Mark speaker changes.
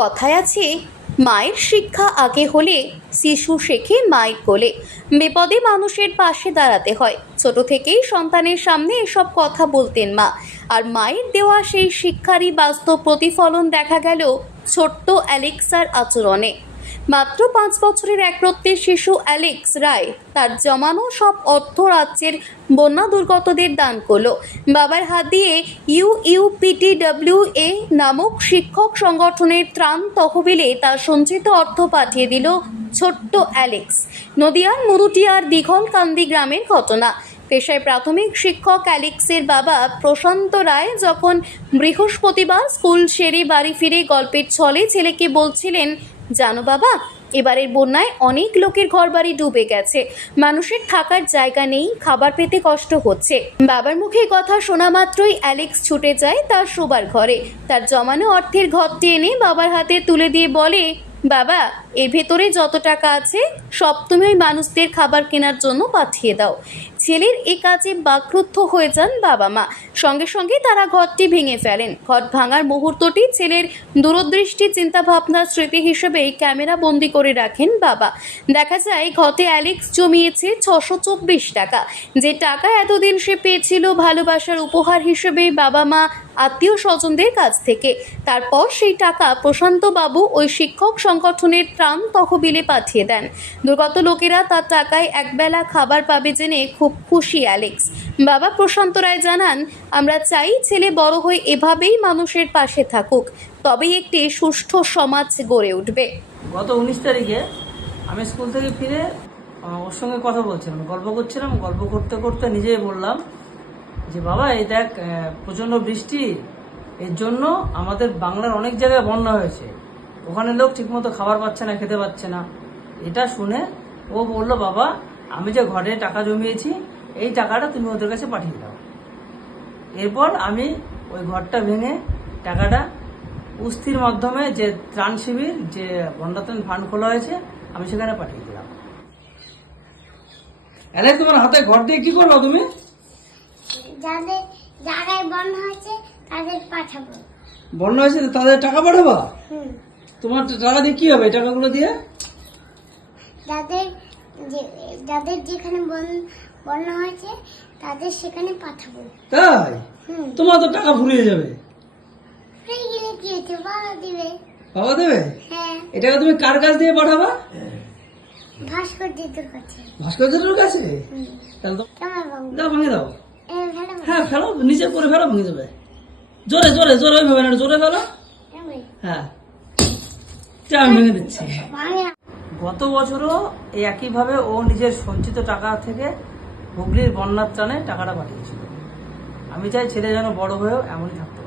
Speaker 1: কথায় আছে, মায়ের শিক্ষা আগে হলে শিশু শেখে মায়ের কোলে। বিপদে মানুষের পাশে দাঁড়াতে হয়। ছোট থেকেই সন্তানের সামনে এসব কথা বলতেন মা। আর মায়ের দেওয়া সেই শিক্ষারই বাস্তব প্রতিফলন দেখা গেল ছোট্ট অ্যালেক্সার আচরণে। মাত্র পাঁচ বছরের একরত্বের শিশু অ্যালেক্স রায় তার জমানো সব অর্থ রাজ্যের বন্যা দুর্গতদের দান করল। বাবার হাত দিয়ে ইউইউপিটিডব্লিউ এ নামক শিক্ষক সংগঠনের ত্রাণ তহবিলে তার সঞ্চিত অর্থ পাঠিয়ে দিল ছোট্ট অ্যালেক্স। নদিয়ার মুরুটিয়ার দীঘলকান্দি গ্রামের ঘটনা। পেশায় প্রাথমিক শিক্ষক অ্যালেক্সের বাবা প্রশান্ত রায় যখন বৃহস্পতিবার স্কুল সেরে বাড়ি ফিরে গল্পের ছলে ছেলেকে বলছিলেন জানো বাবা, এবারের বন্যায় অনেক লোকের ঘরবাড়ি ডুবে গেছে। মানুষের থাকার জায়গা নেই, খাবার পেতে কষ্ট হচ্ছে। বাবার মুখে কথা শোনা মাত্রই অ্যালেক্স ছুটে যায় তার শোবার ঘরে। তার জমানো অর্থের ঘরটি এনে বাবার হাতে তুলে দিয়ে বলে বাবা এর ভেতরে যত টাকা আছে, সব তুমি ওই মানুষদের খাবার কেনার জন্য পাঠিয়ে দাও। ছেলের এ কাজে বাক্রুদ্ধ হয়ে যান বাবা মা। সঙ্গে সঙ্গে তারা ঘরটি ভেঙে ফেলেন। ঘর ভাঙার মুহূর্তটি ছেলের দূরদৃষ্টি চিন্তাভাবনার স্মৃতি হিসেবে ক্যামেরা বন্দি করে রাখেন বাবা। দেখা যায় ঘটে অ্যালেক্স জমিয়েছে ছশো চব্বিশ টাকা। যে টাকা এতদিন সে পেয়েছিল ভালোবাসার উপহার হিসেবে বাবা মা আত্মীয় স্বজনদের কাছ থেকে। তারপর সেই টাকা প্রশান্ত বাবু ওই শিক্ষক সংগঠনের ত্রাণ তহবিলে পাঠিয়ে দেন। দুর্গত লোকেরা তার টাকায় একবেলা খাবার পাবে জেনে খুব খুশি অ্যালেক্স। বাবা প্রশান্ত রায় জানান, আমরা চাই ছেলে বড় হয়ে এভাবেই মানুষের পাশে থাকুক। তবেই একটি সুষ্ঠু সমাজ গড়ে উঠবে।
Speaker 2: গত উনিশ তারিখে আমি স্কুল থেকে ফিরে ওর সঙ্গে কথা বলছিলাম, গল্প করছিলাম, গল্প করতে করতে নিজেই বললাম যে, বাবা, এই দেখ প্রচণ্ড বৃষ্টি, এর জন্য আমাদের বাংলার অনেক জায়গায় বন্যা হয়েছে। ওখানে লোক ঠিকমতো খাবার পাচ্ছে না খেতে পাচ্ছে না। এটা শুনে ও বলল বাবা আমি যে ঘরে টাকা জমিয়েছি এই টাকাটা তুমি ওদের কাছে পাঠিয়ে দাও। এরপর আমি ওই ঘরটা ভেঙে টাকাটা উস্তির মাধ্যমে যে ত্রাণ শিবির যে বন্যাত্রাণ ফান্ড খোলা হয়েছে আমি সেখানে পাঠিয়ে দিলাম। এলে তোমার হাতে ঘর দিয়ে কি করল তুমি?
Speaker 3: যাদের জায়গায় বন্ধ হয়েছে তাদের পাঠাবো।
Speaker 2: বন্যা হয়েছে তাদের টাকা পাঠাবা?
Speaker 3: হুম।
Speaker 2: তোমার টাকা দিয়ে কি হবে টাকাগুলো দিয়ে?
Speaker 3: যাদের যাদের যেখানে বন- বন্যা হয়েছে তাদের সেখানে পাঠাবো।
Speaker 2: তাই? তোমার তো টাকা ফুরিয়ে যাবে।
Speaker 3: বাবা দিবে। হ্যাঁ।
Speaker 2: এটাকে তুমি কার কাছ দিয়ে পাঠাবা?
Speaker 3: ভাস্কর দিতে কাছে।
Speaker 2: ভাস্কর্যের কাছে? তাহলে তো দাও ভেঙে দাও। হ্যাঁ ফেলো নিচে করে ফেলো ভেঙে যাবে। জোরে জোরে জোরে ওইভাবে না জোরে ফেলো। হ্যাঁ। গত বছরও একইভাবে ও নিজের সঞ্চিত টাকা থেকে হুগলির বন্যার ত্রাণে টাকাটা পাঠিয়েছিল। আমি চাই ছেলে যেন বড় হয়েও এমনই থাকতে